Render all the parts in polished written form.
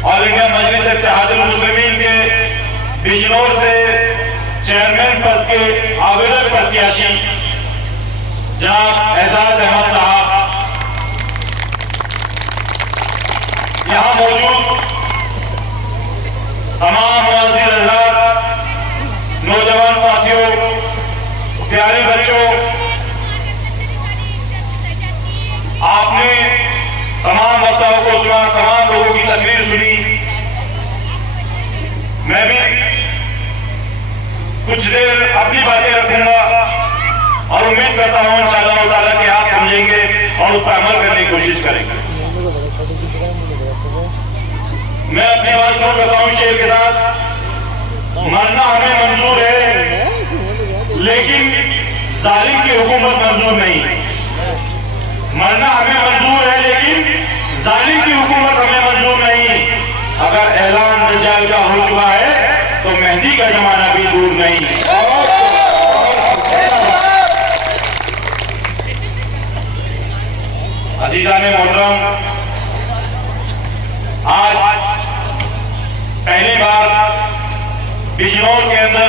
All India मजलिस इत्तेहादुल मुस्लिमीन के बिजनौर से chairman पद के आवेदक प्रत्याशी जनाब एजाज अहमद साहब यहां मौजूद तमाम मुअज़्ज़िज़ हज़रात, नौजवान साथियों, प्यारे बच्चों, आपने तमाम वक्ताओं को सुना, तमाम लोगों की तकरीर सुनी। मैं भी कुछ देर अपनी बातें रखूंगा और उम्मीद करता हूं इंशाअल्लाह ताला कि आप समझेंगे और उस पर अमल करने की कोशिश करेंगे। मैं अपनी बात शुरू करता हूं शेर के साथ। मरना हमें मंजूर है लेकिन जालिम की हुकूमत मंजूर नहीं। मरना हमें मंजूर है लेकिन जालिम की हुकूमत हमें मंजूर नहीं। अगर ऐलान दज्जाल का हो चुका है तो मेहदी का जमाना भी दूर नहीं। अजीज़ान मोहतरम, आज पहली बार बिजनौर के अंदर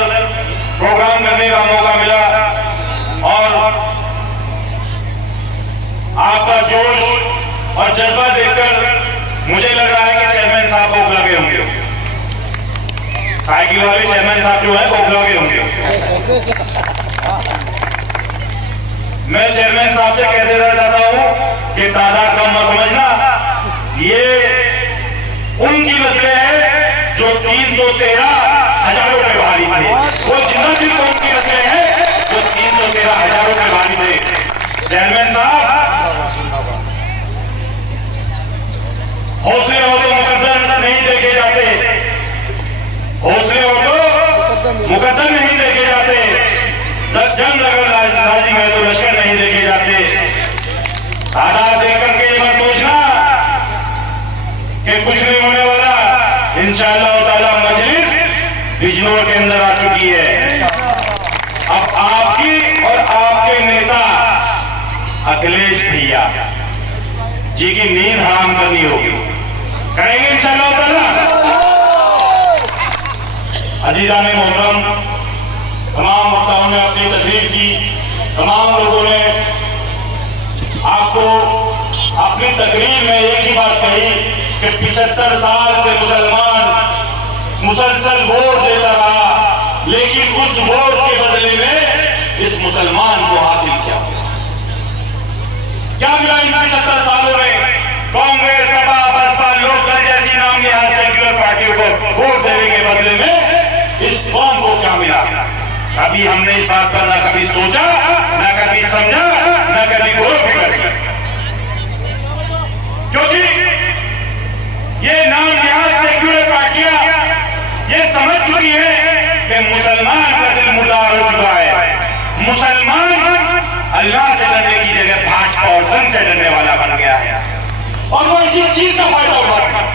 प्रोग्राम करने का मौका मिला और आपका जोश और जज्बा देखकर मुझे लग रहा है कि चेयरमैन साहब को लगे होंगे, साइकिल वाले चेयरमैन साहब जो है वो लगे होंगे। मैं चेयरमैन साहब से कह देना चाहता हूं कि तादाद कम मत समझना, ये उनकी मसले है जो 313 हजारों पे भारी थे। वो जितना भी उनकी मसले हैं जो 313 हजारों पे भारी थे। चेयरमैन साहब, हौसले हो तो मुकद्दर नहीं देखे जाते, हौसले हो तो मुकद्दर नहीं देखे जाते, जंग अगर राजी में तो लश्कर नहीं देखे जाते। आधार देख करके ये मत सोचना कि कुछ नहीं होने वाला। इंशाअल्लाह ताला मजलिस बिजनौर के अंदर आ चुकी है। अब आपकी और आपके नेता अखिलेश भैया जी की नींद हराम करनी होगी, करेंगे इंशाअल्लाह ताला। अजीज़ान मोहतरम, तमाम वक्ताओं ने अपनी तकरीर की, तमाम लोगों ने आपको अपनी तकरीर में एक ही बात कही कि 75 साल से मुसलमान मुसलसल वोट देता रहा, लेकिन उस वोट के बदले में इस मुसलमान को हासिल क्या मिला इन 75 सालों में? कांग्रेस, सपा, बसपा, लोकदल जैसी नाम निहाल सेक्युलर पार्टियों को वोट देने के बदले में इस कौम को क्या मिला? कभी हमने इस बात पर ना कभी सोचा, ना कभी समझा, ना कभी गौर फिक्र किया, क्योंकि ये नाम निहाल सेक्युलर पार्टियां ये समझ चुकी है कि मुसलमान का दिल मुर्दार हो चुका है। मुसलमान अल्लाह से डरने की जगह भाजपा और संघ से डरने वाला बन गया है और वो इसी चीज का फायदा उठाते हैं।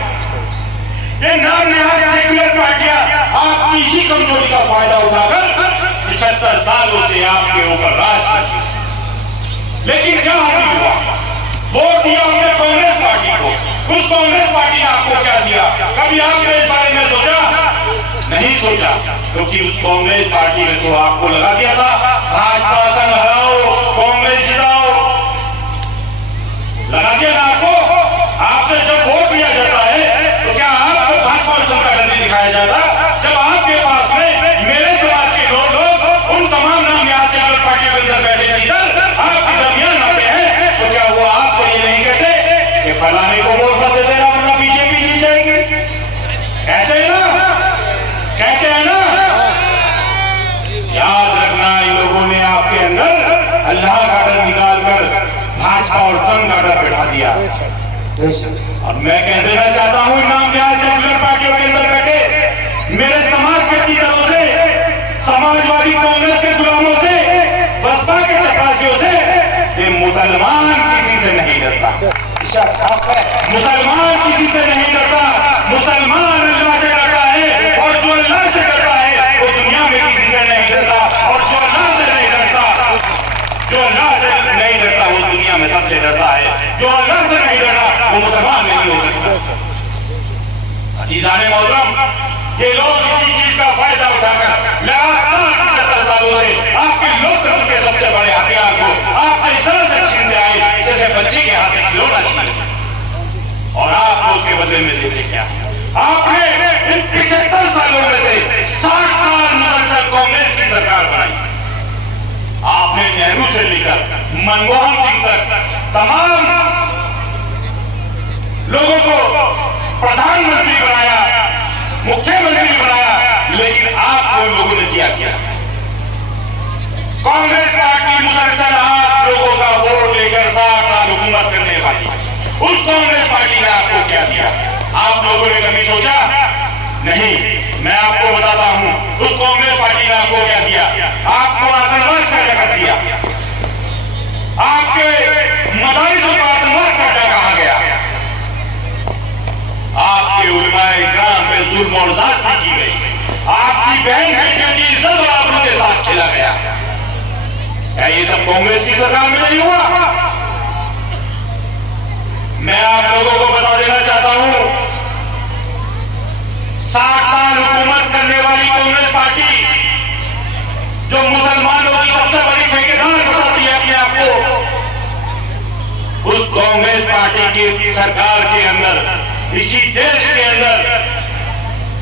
ये नाम निहाल सेक्युलर पार्टियां आपकी इसी कमजोरी का फायदा उठाकर 75 सालों से आपके ऊपर राज करती है। लेकिन क्या हासिल हुआ? वोट दिया हमने कांग्रेस पार्टी को, उस कांग्रेस पार्टी ने आपको क्या दिया? कभी आपने इस बारे में सोचा? नहीं सोचा, क्योंकि उस कांग्रेस पार्टी ने तो आपको लगा दिया था भाजपा संग हराओ, कांग्रेस जिताओ, लगा दिया ना आपको। आपसे जब वोट दिया जाता है तो क्या आपको भाजपा और संघ का डर नहीं दिखाया जाता? जब आपके पास में मेरे समाज के लोग उन तमाम नाम यहाँ से पार्टियों के अंदर बैठे आपके दरमियान आते हैं तो क्या वो आपको ये नहीं कहते कि फलाने को वोट मत दे देना वरना बीजेपी जीत जाएगी? कहते हैं ना, कहते हैं ना। याद रखना, इन लोगों ने आपके अंदर अल्लाह का डर निकाल कर भाजपा और संघ का डर बैठा दिया। अब मैं कह देना चाहता हूं नाम निहाल सेक्युलर पार्टियों के अंदर बैठे मेरे समाज के तरफ से, समाजवादी कांग्रेस के गुलामों से, बसपा के चपरासियों से, ये मुसलमान किसी से नहीं डरता। मुसलमान किसी से नहीं डरता, मुसलमान अल्लाह से डरता है और जो अल्लाह से डरता है वो दुनिया में किसी से नहीं डरता और जो अल्लाह से नहीं डरता, जो अल्लाह से नहीं डरता वो दुनिया में सबसे डरता है। जो अल्लाह से नहीं डरता वो मुसलमान नहीं हो सकता। ये लोग इसी चीज का फायदा उठाकर लगातार 75 सालों से आपके लोकतंत्र के सबसे बड़े हथियार को आपसे इस तरह से छीनते आए जैसे बच्चे के हाथ से खिलौना छीन, और आपको उसके बदले में देते क्या? आपने इन 75 सालों में से 60 साल मुसलसल कांग्रेस की सरकार बनाई। आपने नेहरू से लेकर मनमोहन सिंह तक तमाम लोगों को प्रधानमंत्री बनाया, मुख्यमंत्री बनाया, लेकिन आपको लोगों ने किया क्या? कांग्रेस पार्टी मुसलसल आप लोगों का वोट लेकर 60 साल हुकूमत करने वाली, उस कांग्रेस पार्टी ने आपको क्या दिया? आप लोगों ने कभी सोचा? नहीं। मैं आपको बताता हूं उस कांग्रेस पार्टी ने आपको क्या दिया। आपको आतंकवाद पैदा कर दिया, आपके मदारिसों को आतंकवाद पैदा कहा गया, आपके उलमाए इकराम पे जुल्म और ज़ात की गई, आपकी बहन बेटियों की इज्जत और आबरू के साथ खेला गया। क्या ये सब कांग्रेस की सरकार में नहीं हुआ? मैं आप लोगों को बता देना चाहता हूं, 60 साल हुकूमत करने वाली कांग्रेस पार्टी, जो मुसलमानों की सबसे बड़ी ठेकेदार बताती है अपने आप को, उस कांग्रेस पार्टी की सरकार के अंदर, इसी देश के अंदर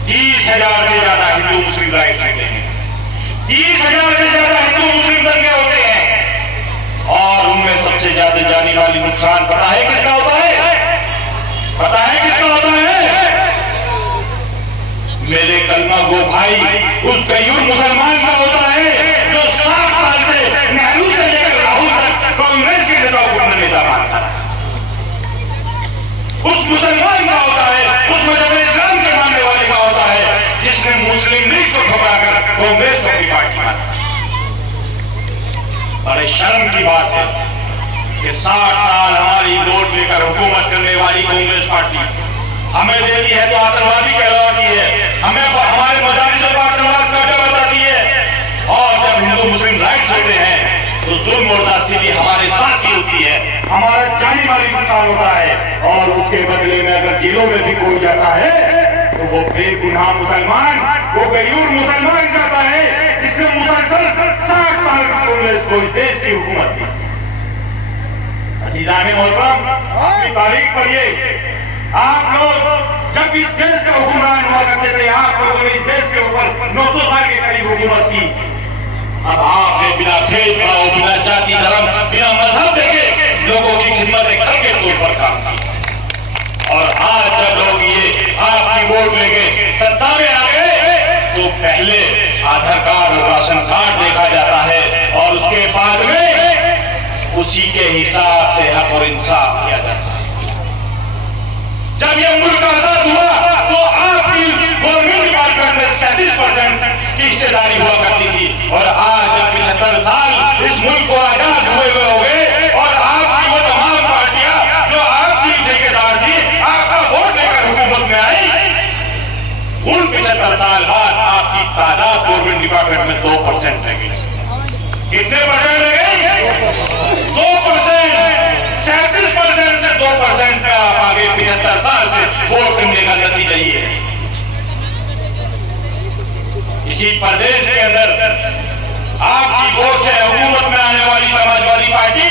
30,000 से ज्यादा हिंदू मुस्लिम राइट्स होते हैं। 30,000 से ज्यादा हिंदू मुस्लिम दंगे होते हैं, और उनमें सबसे ज्यादा जाने वाली नुकसान पता है किसका होता है? पता है किसका होता है? मेरे कलमा गो भाई, उस गयूर मुसलमान का होता है जो 60 साल से नेहरू से लेकर राहुल तक कांग्रेस के नेताओं को अपना नेता मानता है। उस मुसलमान का होता है, उस मजहब इस्लाम के मानने वाले का होता है, जिसने मुस्लिम लीग को ठुकराकर कांग्रेस को अपनी पार्टी माना। बड़े शर्म की बात है कि 60 साल हमारी वोट लेकर हुकूमत करने वाली कांग्रेस पार्टी हमें देती है तो आतंकवादी कहलाती है, हमें हमारे मदारिसों को आतंकवाद का बताती है, और जब हिंदू मुस्लिम राइट्स होते हैं तो जुल्म और ज़्यादती हमारे साथ ही होती है, हमारा जानी माली नुकसान होता है, और उसके बदले में अगर जेलों में भी कोई जाता है तो वो बेगुनाह मुसलमान, वो गयूर मुसलमान जाता है जिसने मुसलसल 60 साल कांग्रेस को इस देश की हुकूमत की। अजीज़ाने मोहतरम, अपनी तारीख पढ़िए। आप लोग जब इस देश के हुक्मरान हुआ करते थे, आप लोगों ने इस देश के ऊपर 900 साल के करीब हुकूमत की। अब आपने बिना भेदभाव, बिना जाति धर्म, बिना मजहब देखे लोगों की खिदमत एक घर के तौर पर काम की, और आज जब लोग ये आपकी वोट लेके सत्ता में आ गए तो पहले आधार कार्ड और राशन कार्ड देखा जाता है, और उसके बाद में उसी के हिसाब से हक और इंसाफ किया जाता है। जब यह मुल्क आजाद हुआ तो आपकी गवर्नमेंट डिपार्टमेंट में 37% की हिस्सेदारी हुआ करती थी, और आज जब 75 साल इस मुल्क को आजाद हुए हो गए, और आपकी वो तमाम पार्टियां जो आपकी ठेकेदार थी, आपका वोट लेकर हुकूमत में आई, उन 75 साल बाद आपकी तादाद गवर्नमेंट डिपार्टमेंट में 2% रह गई। कितने परसेंट रह गई? 2%। 37% से 2% पे आप आगे 75 साल से वोट करने का नतीजा ये है। इसी प्रदेश के अंदर आपकी वोट से हुकूमत में आने वाली समाजवादी पार्टी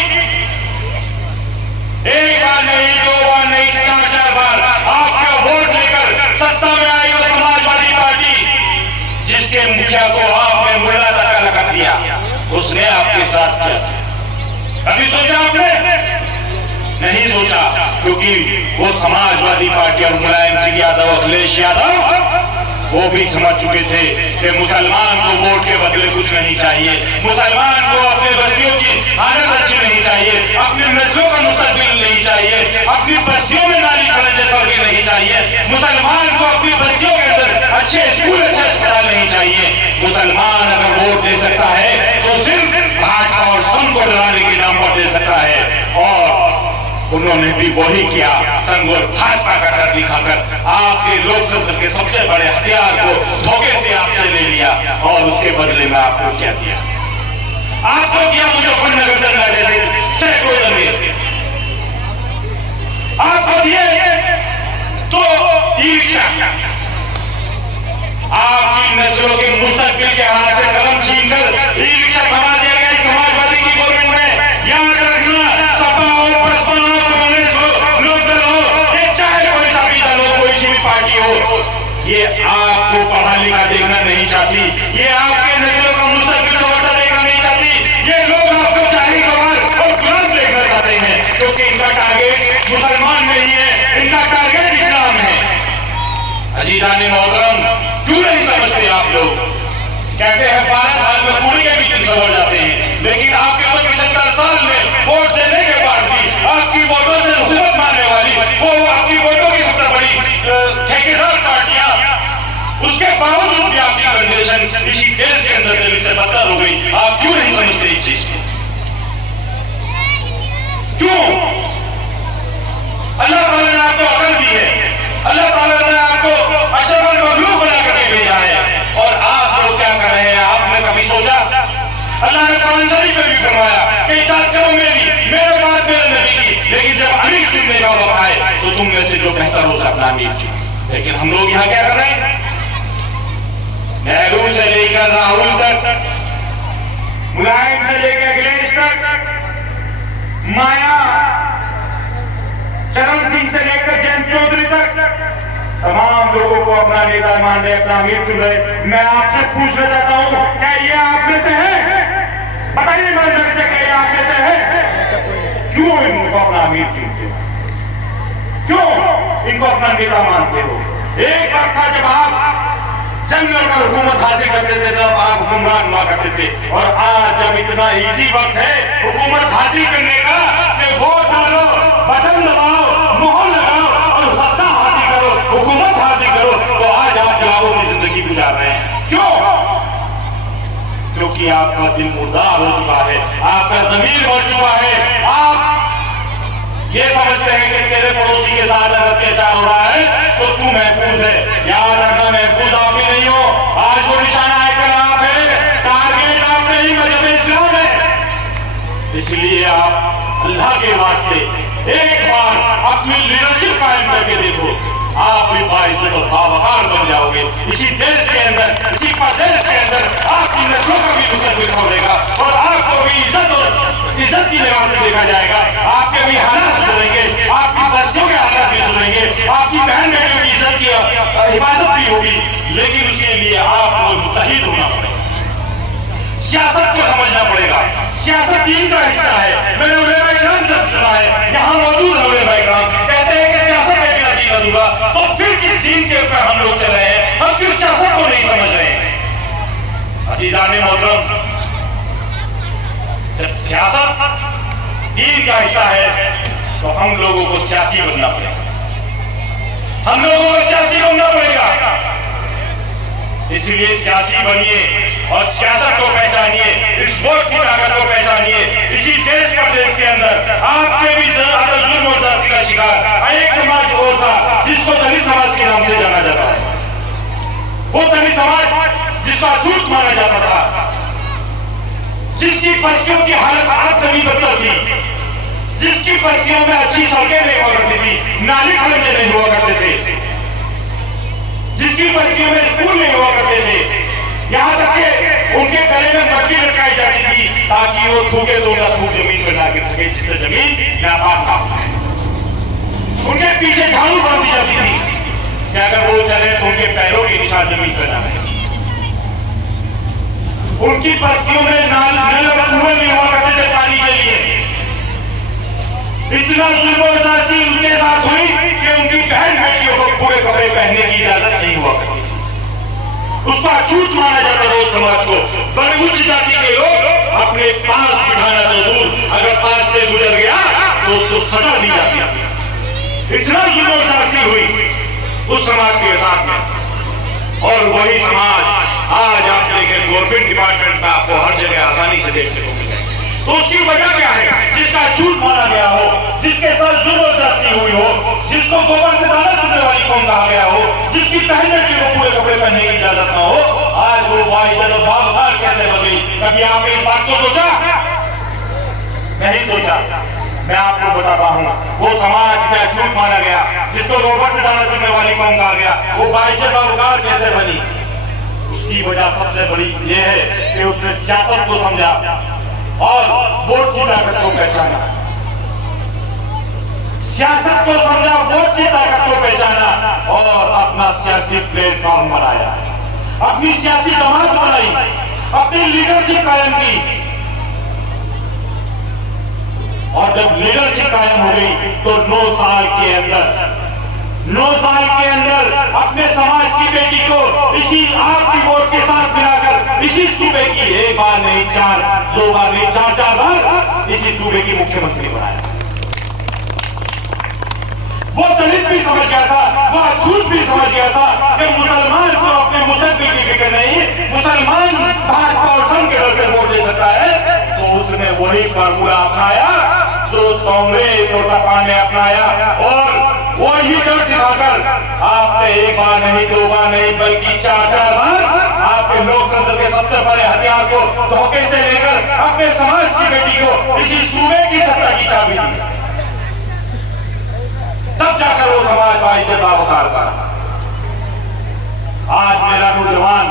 एक बार नहीं, 2 बार नहीं, 4 बार आपका वोट लेकर सत्ता में आई वो समाजवादी पार्टी, जिसके मुखिया को आपने मुल्ला तक लगा दिया, उसने आपके साथ किया। कभी सोचा आपने? नहीं सोचा, क्योंकि वो समाजवादी पार्टी और मुलायम सिंह यादव, अखिलेश यादव, वो भी समझ चुके थे कि मुसलमान को वोट के बदले कुछ नहीं चाहिए, मुसलमान को अपने बस्तियों की हालत अच्छी नहीं चाहिए, अपने नस्लों का मुस्तकबिल नहीं चाहिए, अपनी बस्तियों में नाली खड़े सड़कें नहीं चाहिए, मुसलमान को अपनी बस्तियों के अंदर अच्छे स्कूल, अच्छे अस्पताल नहीं चाहिए। मुसलमान अगर वोट दे सकता है तो सिर्फ भाजपा और संघ को डराने के नाम पर दे सकता है, और उन्होंने भी वही किया। संघ और भाजपा का डर दिखाकर आपके लोकतंत्र के सबसे बड़े हथियार को धोखे से आपसे ले लिया, और उसके बदले में आपको क्या दिया? आपको दिया मुजफ्फरनगर दंगा जैसे सैकड़ों दंगे, आपको दिए तो ई रिक्शा, ये आपको पढ़ा लिखा देखना नहीं चाहती, ये आपके नस्लों का मुस्तकबिल संवरता देखना नहीं चाहती। ये लोग आपको जाहिल गवार और गुलाम देखना चाहते हैं, क्योंकि इनका टारगेट मुसलमान नहीं है, इनका टारगेट इस्लाम है। अजीजान मोहतरम, क्यों नहीं समझते आप लोग? कहते हैं 12 साल में पूरी के भी दिन संवर जाते हैं, लेकिन आपके ऊपर 75 साल में वोट देने के बाद भी आपकी वोटों से हुकूमत मानने वाली, वो आपकी वोटों की सबसे बड़ी ठेकेदार पार्टियां, उसके बावजूद भी आपकी कंडीशन इसी देश के अंदर दिल्ली से बदतर हो गई। आप क्यों नहीं समझते इस चीज को? क्यों? अल्लाह ताला ने आपको अकल दी है, अल्लाह ताला ने आपको अशरफुल मखलूक बना करके भेजा है, और आप लोग क्या कर रहे हैं? आपने कभी सोचा? अल्लाह ने कुरान शरीफ में भी फरमाया कि इताअत करो मेरी, मेरे बाद मेरे नबी की, लेकिन जब अमीर चुनने का वक्त आए तो तुम में से जो बेहतर हो सकता अमीर चुन। लेकिन हम लोग यहाँ क्या कर रहे हैं? नेहरू से लेकर राहुल तक, मुलायम से लेकर अखिलेश तक, माया, चरण सिंह से लेकर जयंत चौधरी तक, तमाम लोगों को अपना नेता मान रहे, अपना अमीर चुन रहे। मैं आपसे पूछना चाहता हूं, क्या ये आप में से है? बताइए ईमानदारी से, क्या ये आप में से है? क्यों इनको अपना अमीर चुनते हो? क्यों इनको अपना नेता मानते हो? एक वक्त था जब आप जंग लड़कर हुकूमत हासिल करते थे, तब आप हुक्मरान हुआ करते थे, और आज जब इतना इजी वक्त है हुकूमत हासिल करने का कि वोट डालो, बटन दबाओ, मोहर लगाओ और सत्ता हासिल करो, हुकूमत हासिल करो, तो आज आप गुलामों की जिंदगी गुजार रहे हैं। क्यों? क्योंकि आपका दिल मुर्दार हो चुका है, आपका जमीर हो चुका है। आप ये समझते हैं कि तेरे पड़ोसी के साथ अगर अत्याचार हो रहा है तो तू महफूज है। याद रखना, महफूज आप ही नहीं हो। आज वो निशाना आकर आप है, टारगेट आप नहीं, मजहब इस्लाम है। इसलिए आप अल्लाह के वास्ते एक बार अपनी लीडरशिप कायम करके देखो, आप भी बाइज्जत और बावकार बन जाओगे। इसी देश के अंदर, इसी प्रदेश के अंदर आपकी नस्लों का भी मुस्तकबिल होगा, और आपको भी इज्जत की निगाह से देखा जाएगा। आपके भी हालात सुधरेंगे, आपकी बस्तियों के हालात भी सुधरेंगे, आपकी बहन बेटियों की इज्जत की हिफाजत भी होगी। लेकिन उसके लिए आपको मुत्तहिद होना पड़ेगा, सियासत को समझना पड़ेगा। सियासत दीन का हिस्सा है। मैंने उलेमा इकराम से सुना है, यहाँ मौजूद है उलेमा इकराम, कहते हैं कि सियासत के बिना दीन अधूरा। तो फिर किस दीन के ऊपर हम लोग चल रहे हैं? हम किस सियासत को नहीं समझ रहे हैं? अजीजान मोहतरम, जब सियासत दीन का हिस्सा है तो हम लोगों को सियासी बनना पड़ेगा, हम लोगों को सियासी बनना पड़ेगा। इसलिए सियासी बनिए और सियासत को पहचानिए, इस वोट की ताकत को पहचानिए। इसी देश प्रदेश के अंदर आपसे भी ज्यादा जुल्म और ज्यादती का शिकार एक समाज और था जिसको दलित समाज के नाम से जाना जाता है। वो दलित समाज जिसका अछूत माना जाता था, जिसकी बस्तियों की हालत आज कभी बदतर थी, जिसकी बस्तियों में अच्छी सड़कें नहीं हुआ करती थी, नाली खड़े नहीं हुआ करते थे, जिसकी बस्तियों में स्कूल नहीं हुआ करते थे, यहाँ तक कि उनके गले में मट्टी लटकाई जाती थी ताकि वो थूके तो उनका थूक जमीन पर ना गिर सके, जिससे जमीन नापाक ना हो। उनके पीछे झाड़ू बांधी जाती थी कि अगर वो चले तो उनके पैरों के निशान जमीन पर ना रहे। उनकी बस्तियों में नल और कुएं भी हुआ करते थे पानी के लिए। इतना जुल्म और ज्यादती उनके साथ हुई कि उनकी बहन बेटियों को पूरे कपड़े पहनने की इजाजत नहीं हुआ करती। उसका अछूत माना जाता था उस समाज को। बड़ी उच्च जाति के लोग अपने पास बिठाना तो दूर, अगर पास से गुजर गया तो उसको सजा दी जाती। इतना जुल्म और ज्यादती हुई उस समाज के साथ में। और वही समाज आज आप देखें गवर्नमेंट डिपार्टमेंट में आपको हर जगह आसानी से देखने को मिल जाएगी। तो उसकी वजह क्या है? जिसका छूट माना गया हो, जिसके साथ जुल्म और ज्यादती हुई हो, जिसको गोबर से दाना चुनने वाली कौम कहा गया हो, जिसकी पहन बेटी को पूरे कपड़े पहनने की इजाजत न हो, आज वो बाइज्जत और बावकार कैसे बन गई? कभी आपने इस बात को सोचा? नहीं सोचा। मैं आपको बताता हूँ, वो समाज जिसे अछूत माना गया, जिसको गोबर से दाना चुनने वाली कौम कहा गया, वो बाइज्जत और बावकार कैसे बनी? उसकी वजह सबसे बड़ी ये है कि उसने सियासत को समझा और वोट की ताकत को पहचाना। सियासत को समझा, वोट की ताकत को पहचाना और अपना सियासी प्लेटफॉर्म बनाया, अपनी सियासी जमात बनाई, अपनी लीडरशिप कायम की। और जब लीडरशिप कायम हो गई तो 9 साल के अंदर अपने समाज की बेटी को इसी आपकी वोट के साथ मिलाकर इसी सूबे की 1 बार नहीं 4, 2 बार नहीं 4 बार इसी सूबे की मुख्यमंत्री बनाया। वो दलित भी समझ गया था, वो अछूत भी समझ गया था कि मुसलमान को अपने मुसलमान की फिक्र नहीं, मुसलमान भाजपा और संघ के दल से वोट दे सकता है। तो उसने वही फार्मूला अपनाया जो कांग्रेस और सपा ने अपनाया, और वही डर दिखाकर आपसे 1 बार नहीं 2 बार नहीं बल्कि 4 बार आपके लोकतंत्र के सबसे बड़े हथियार को धोखे से लेकर अपने समाज की बेटी को इसी सूबे की सत्ता की चाबी दी। तब जाकर वो समाज भाई से बावकार का। आज मेरा नौजवान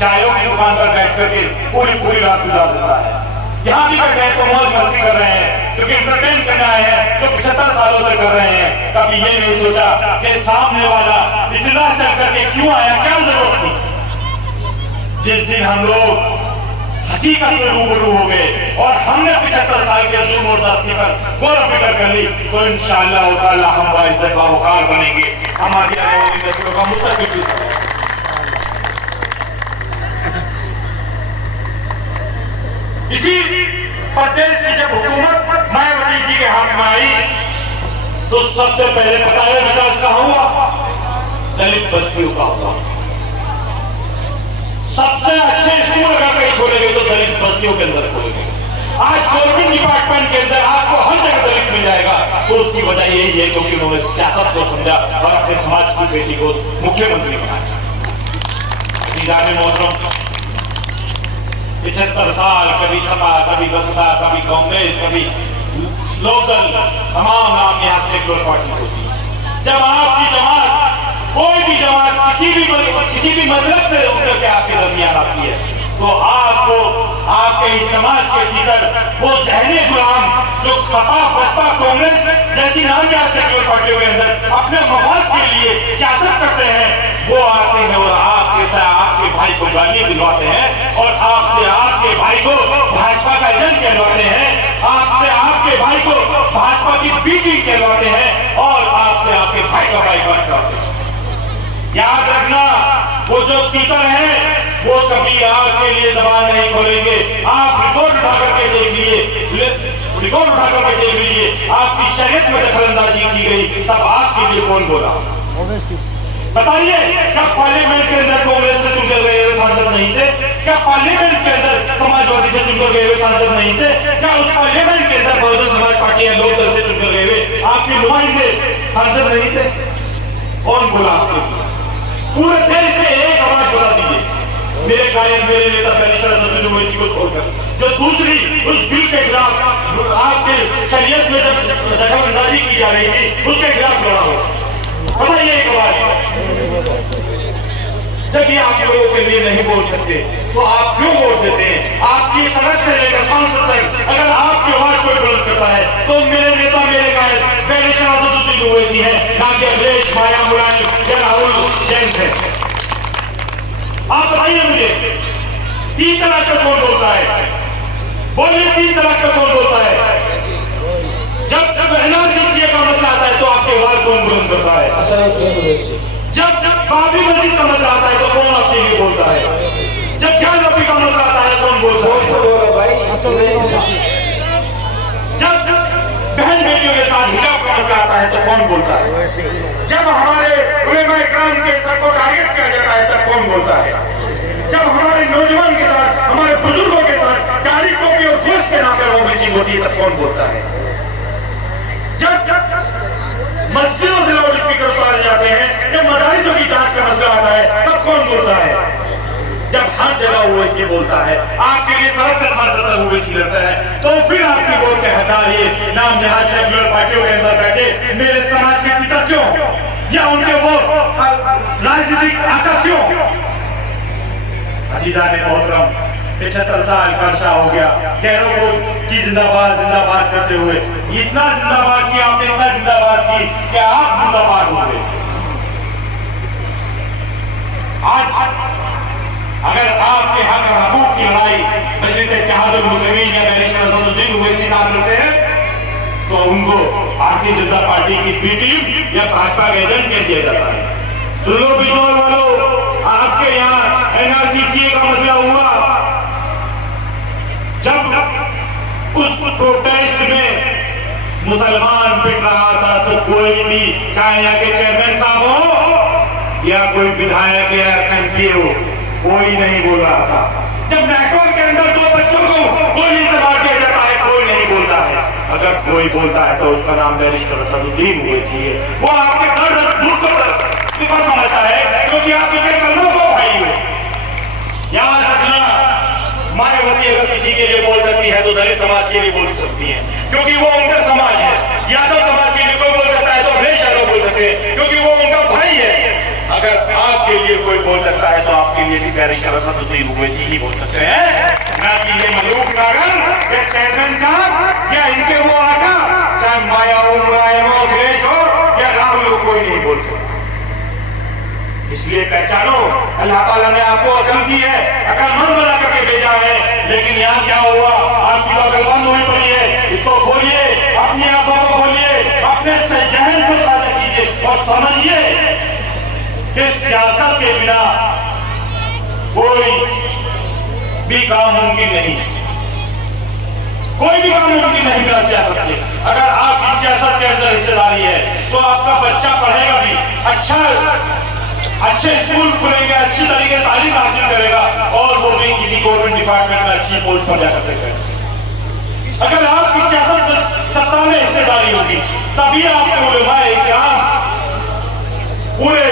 चायों की दुकान पर बैठ करके पूरी रात गुजार देता है। यहाँ भी बैठे हैं तो मौज मस्ती कर रहे हैं, क्योंकि एंटरटेन करना है जो 75 सालों से कर रहे हैं। कभी ये नहीं सोचा कि सामने वाला इतना चल करके क्यों आया, क्या जरूरत थी। जिस दिन हम लोग हकीकत से रूबरू हो गए और हमने 75 साल के जुल्म और दस्ती पर गौर फिक्र कर ली, तो इंशाअल्लाह ताला हम बाइज़्ज़त बावकार बनेंगे। हमारी आने वाली नस्लों का मुस्तकबिल भी इसी प्रदेश की जब हुकूमत मायावती जी के हाथ में आई तो सबसे पहले बताया विकास का हुआ, दलित बस्तियों का हुआ। सबसे अच्छे स्कूल अगर कहीं खोले गए तो दलित बस्तियों के अंदर खोले गए। आज गवर्नमेंट डिपार्टमेंट के अंदर आपको हर जगह दलित मिल जाएगा। तो उसकी वजह यही है क्योंकि उन्होंने सियासत को समझा और अपने समाज की बेटी को मुख्यमंत्री बनाया। मोहतरम 75 साल कभी सपा, कभी बसपा, कभी कांग्रेस, कभी लोकदल, तमाम नाम यहाँ सेक्युलर पार्टी होती है। जब आपकी जमात, कोई भी जमात किसी भी मजहब से उतर के आपके दरमियान आती है तो आपको आपके इस समाज के भीतर वो जहनी गुलाम जो सपा, बसपा, कांग्रेस जैसी नामयाब सेक्युलर पार्टियों के अंदर अपने मफाद के लिए सियासत करते हैं, वो आते हैं और आपके भाई को गालियां दिलवाते हैं और आपसे आपके भाई को भाजपा का एजेंट कहलवाते हैं, आपसे आपके भाई को भाजपा की बीटिंग कहलवाते हैं और आपसे आपके भाई का बाइकआउट करते हैं। याद रखना, वो जो तीतर है वो कभी आपके लिए जबान नहीं खोलेंगे। आप रिकॉर्ड उठा करके देख लीजिए, आपकी शरीयत में दखलंदाजी की गई, तब आपके लिए कौन बोला? बताइए, क्या पार्लियामेंट के अंदर कांग्रेस से चुनकर गए हुए सांसद नहीं थे? क्या पार्लियामेंट के अंदर समाजवादी से चुनकर गए हुए सांसद नहीं थे? क्या उस पार्लियामेंट के अंदर बहुजन समाज पार्टी या लोकदल से चुनकर गए हुए आपके नुमाइंदे सांसद नहीं थे? कौन बोला आपको? पूरे देश से एक आवाज बता दीजिए, मेरे कायम मेरे नेता बैरिस्टर असदुद्दीन ओवैसी को छोड़कर, जो दूसरी उस बिल के खिलाफ आपके शरीयत में जब दखलंदाजी की जा रही थी उसके खिलाफ लड़ा हो। बताइए एक आवाज। जब ये आप लोगों के लिए नहीं बोल सकते तो आप क्यों वोट देते हैं? आपकी सड़क से लेकर सांसद तक अगर आपकी आवाज कोई बुलंद करता है तो मेरे नेता मेरे कायम बैरिस्टर असदुद्दीन ओवैसी है, ना कि अखिलेश, माया, मुलायम या राहुल जैन है। आप बताइए मुझे, 3 तलाक का कौन बोलता है? बोलिए, 3 तलाक का कौन बोलता है? जब एनआरसी का मसला आता है तो आपकी आवाज कौन बुलंद करता है? जब बाबरी मस्जिद का मसला आता है तो कौन आपके लिए बोलता है? जब ज्ञानवापी का मसला आता है कौन बोलता है? जब बहन बेटियों के साथ हिजाब का मसला आता है तो कौन बोलता है? जब हमारे उलेमा इकराम के सर को टारगेट किया जाता है तब कौन बोलता है? जब हमारे नौजवान के साथ, हमारे बुजुर्गों के साथ चाली टोपी और गोश्त के नाम पर मीटिंग होती है तब कौन बोलता है? जब मस्जिदों से लाउड स्पीकर उतारे जाते हैं, जब मदारिसों की जांच का मसला आता है तब कौन बोलता है? जब हर जगह ओवैसी बोलता है, आपके लिए सड़क से सांसद तक ओवैसी लड़ता है, तो फिर आपकी वोट के हटाइए। नाम नेहाज सेक्युलर पार्टियों के अंदर बैठे मेरे समाज के पिता क्यों, या उनके वो राजनीतिक आका क्यों? अजीजा ने मोहतरम 75 साल का अर्सा हो गया, गैरों को की जिंदाबाद जिंदाबाद करते हुए इतना जिंदाबाद किया, आपने इतना जिंदाबाद की कि आप जिंदाबाद हो गए। पार्टी की बी टीम या भाजपा का एजेंट कह दिया जाता है। सुन लो बिजनौर वालों, आपके यहाँ एनआरसी का मसला हुआ, जब उस प्रोटेस्ट में मुसलमान पिट रहा था तो कोई भी, चाहे यहाँ के चेयरमैन साहब हो या कोई विधायक या एमपी हो, कोई नहीं बोल रहा था। जब नेटवर्क के अंदर दो बच्चों को गोली से मार दिया जाता है, कोई नहीं बोलता है। अगर कोई बोलता है तो उसका नाम बैरिस्टर असदुद्दीन ओवैसी है। वो आपके दर्द दुख को समझता है, क्योंकि आप इसे कलमों को भाई हो। याद रखना, मायावती अगर किसी के लिए बोल सकती है तो दलित समाज के लिए बोल सकती है, क्योंकि वो उनका समाज है। यादव समाज के लिए कोई बोल सकता है तो अखिलेश यादव बोल सकते हैं, क्योंकि वो उनका भाई है। अगर आपके लिए कोई बोल सकता है तो आपके लिए भी बैरिस्टर असदुद्दीन ओवैसी ही बोल सकते हैं, ना कि ये मलूक नागर या चेयरमैन साहब या इनके वो आका, चाहे माया हो, मुलायम हो, अखिलेश हो या राहुल हो, कोई नहीं बोल सकता। इसलिए पहचानो, अल्लाह ताला ने आपको अकल दी है, अकलमंद बना करके भेजा है। लेकिन यहाँ क्या हुआ, आपकी तो अकल बंद हुई पड़ी है। इसको खोलिए, अपनी आंखों को खोलिए, अपने जहन को साझा कीजिए और समझिए कि सियासत के बिना कोई भी काम मुमकिन नहीं, कोई भी काम मुमकिन नहीं बिना सियासत के। अगर आपकी सियासत के अंदर हिस्सेदारी है तो आपका बच्चा पढ़ेगा भी, अच्छे स्कूल खुलेंगे, अच्छी तरीके से तालीम हासिल करेगा और वो भी किसी गवर्नमेंट डिपार्टमेंट में अच्छी पोस्ट पर जाकर करेगा। अगर आपकी सियासत में सत्ता में हिस्सेदारी होगी तभी आपके उलेमाए इकराम पूरे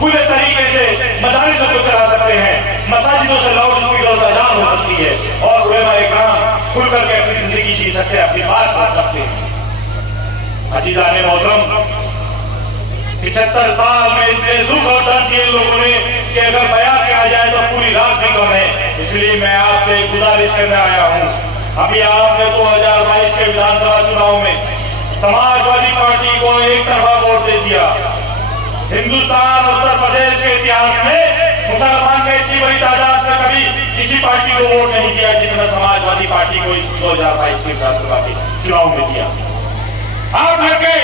खुले तरीके से मदारिसों को चला सकते हैं, मसाजिदों से लाउड स्पीकर से अजान हो सकती है और उलेमाए इकराम खुल करके अपनी जिंदगी जी सकते हैं, अपनी बात कर सकते हैं। अजीज़ाने मोहतरम, 75 साल में इतने दुख और दर्द दिए लोगों ने कि अगर बयान किया जाए तो पूरी रात भी कम है। इसलिए मैं आपसे गुजारिश करने आया हूँ। अभी आपने 2022 के विधानसभा चुनाव में समाजवादी पार्टी को एक तरफा वोट दे दिया। हिंदुस्तान, उत्तर प्रदेश के इतिहास में मुसलमान ने इतनी बड़ी तादाद में कभी किसी पार्टी को वोट नहीं दिया जितना समाजवादी पार्टी को 2022 के विधानसभा के चुनाव में दिया। आप लगे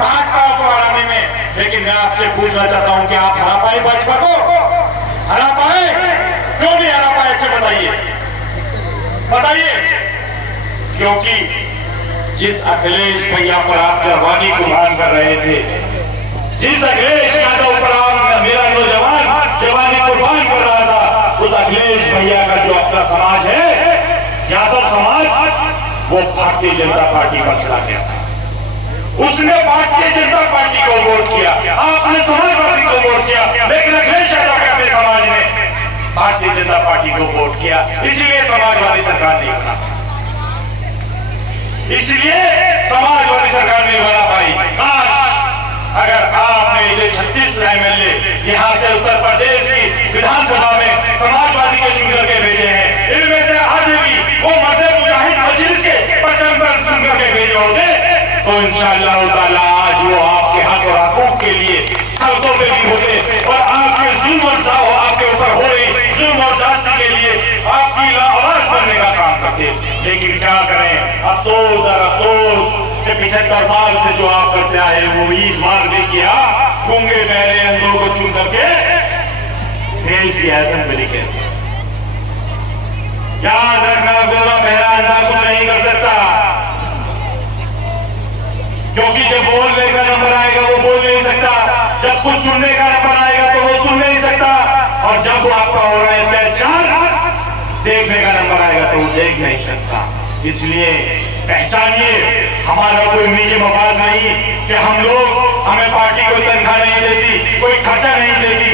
भाजपा को हराने में, लेकिन मैं आपसे पूछना चाहता हूं कि आप हरा पाए भाजपा को? हरा पाए? क्यों नहीं हरा पाए? अच्छा बताइए। क्योंकि जिस अखिलेश भैया पर आप जवानी कुर्बान कर रहे थे, जिस अखिलेश यादव पर आप मेरा नौजवान जवानी कुर्बान कर रहा था, उस अखिलेश भैया का जो अपना समाज है, यादव समाज, वो भारतीय जनता पार्टी पर चला गया था। उसने भारतीय जनता पार्टी को वोट किया, आपने समाजवादी को वोट किया, लेकिन अखिलेश यादव के अपने समाज ने भारतीय जनता पार्टी को वोट किया। इसलिए समाजवादी सरकार नहीं बना, इसलिए समाजवादी सरकार नहीं बना पाई। काश अगर आपने ये 36 एमएलए यहाँ से उत्तर प्रदेश की विधानसभा में समाजवादी के चुन करके भेजे हैं, इनमें से आज भी वो मध्य मुजाहिद मजलिस के 55 चुन करके भेजे होते तो इंशाअल्लाह ताला आज वो आपके हक और हकूक के लिए सड़कों पे भी होते और आपके जुल्म और आपके ऊपर हो रही जुल्म और जाति के लिए आपकी आवाज बनने का काम करते। लेकिन क्या करें, अफसोस और अफसोस कि 75 साल से जो आप करते आए वो भी इस बार भी किया, गूंगे बहरे अंधों को चुन करके भेज दिया असेंबली के। याद रखना, गूंगा बहरा अंधा कुछ नहीं कर सकता, क्योंकि जब बोलने का नंबर आएगा वो बोल नहीं सकता, जब कुछ सुनने का नंबर आएगा तो वो सुन नहीं सकता, और जब वो आपका हो रहा है पहचान देखने का नंबर आएगा तो वो देख नहीं सकता। इसलिए पहचानिए, हमारा कोई निजी मफाद नहीं कि हमें पार्टी कोई तनख्वाह नहीं देती, कोई खर्चा नहीं देती,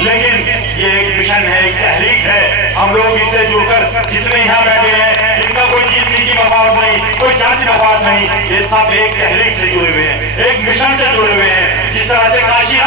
लेकिन ये एक मिशन है, एक तहरीक है। हम लोग इससे जुड़कर जितने यहाँ बैठे हैं, इनका कोई निजी मफाद नहीं, कोई जाति मफाद नहीं, ये सब एक तहरीक से जुड़े हुए हैं, एक मिशन से जुड़े हुए हैं। जिस तरह से काशी